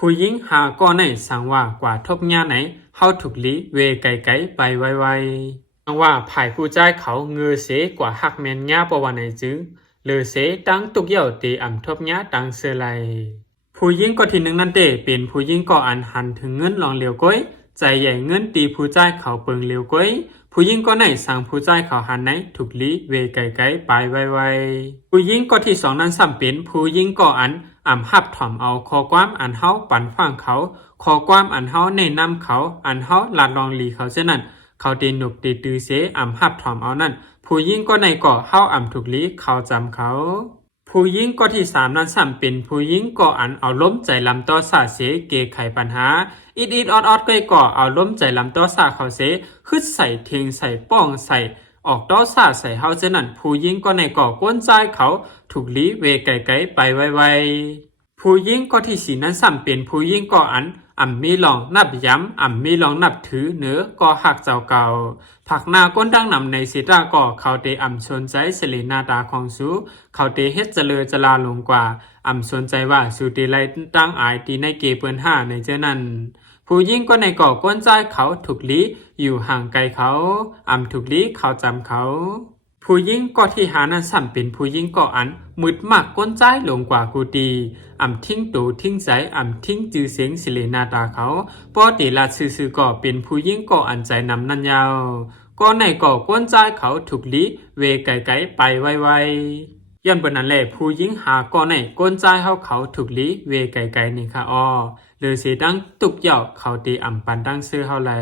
ผู้หญิงหาก็ในสังว่ากว่าทบญาไหนเฮาถูกลีเวไกไกไปไวๆสังว่าภายผู้ใจเขาเงือเสกว่าหักแมนญาปวันไหนจื้อหรือเสตั้งตุกเย่าตีอ่ำทบญาตังเสไลผู้หญิงก็ที่หนึ่งนั่นเตเป็นผู้หญิงก็อันหันถึงเงินลองเหลียวก้อยใจใหญ่เงินตีผู้ใจเขาเปิงเหลียวก้อยผู้หญิงก็ไหนสั่งผู้ใจเขาหันไหนถูกลีเวไกไกไปไวๆผู้หญิงก็ที่สองนั้นสัมเป็นผู้หญิงก็อันอ่ำหับถ่อมเอาคอความอันเฮาปั่นฟังเขาคอความอันเฮาแนะนำเขาอันเฮาลาดลองหลีเขาเช่นนั้นเขาตีหนุกตีตือเสอ่ำหับถ่อมเอานั่นผู้หญิงก็ในก่อเฮาอ่ำถูกลีเขาจำเขาผู้หญิงก็ที่สามนั้นสัมเป็นผู้หญิงก็อันเอาล้มใจลำต่อสาเสเกไขปัญหาอิดออดก็ก่อเอาล้มใจลำต่อสาเขาเสฮึดใส่เทงใส่ป้องใส่ออกต่อสาใส่เฮาเช่นนั้นผู้หญิงก็ในก่อก้นใจเขาถูกลีเวไกไกไปไวๆผู้หญิงก็ที่สี่นั้นสัมเป็นผู้หญิงก็อันมีลองนับย้ำมีลองนับถือเนื้อก็หักเจ้าเก่าผักหน้าก้นดังนำในสิตาก็เขาเตชนใจเสลีนาตาของสูเขาเตเฮ็ดเจริญจลาลงกว่าสนใจว่าสูตีไลตั้งอายตีในเกเปิ้นห้าในเจ้านั้นผู้หญิงก็ในก่อก้นใจเขาถูกลีอยู่ห่างไกลเขาถูกลีเขาจำเขาผู้หญิงก็ที่หานั้นสัมเป็นผู้หญิงก็อันมืดมากก้นใจลงกว่ากูตีทิ้งตูทิ้งใจทิ้งจือเสียงสิเลนาตาเขาปอติลาซื่อๆก็เป็นผู้หญิงก็อันใจนำนันยาวก็ในก่อก้นใจเขาถูกลีเวไกไกไปไวๆย้อนบนนั้นแหละผู้หญิงหาก็ในก้นใจเขาถูกลีเวไกไกนี่ค่ะอ้อหรือสีดังตุกเหยาเขาตีปันดังซื้อเฮาไล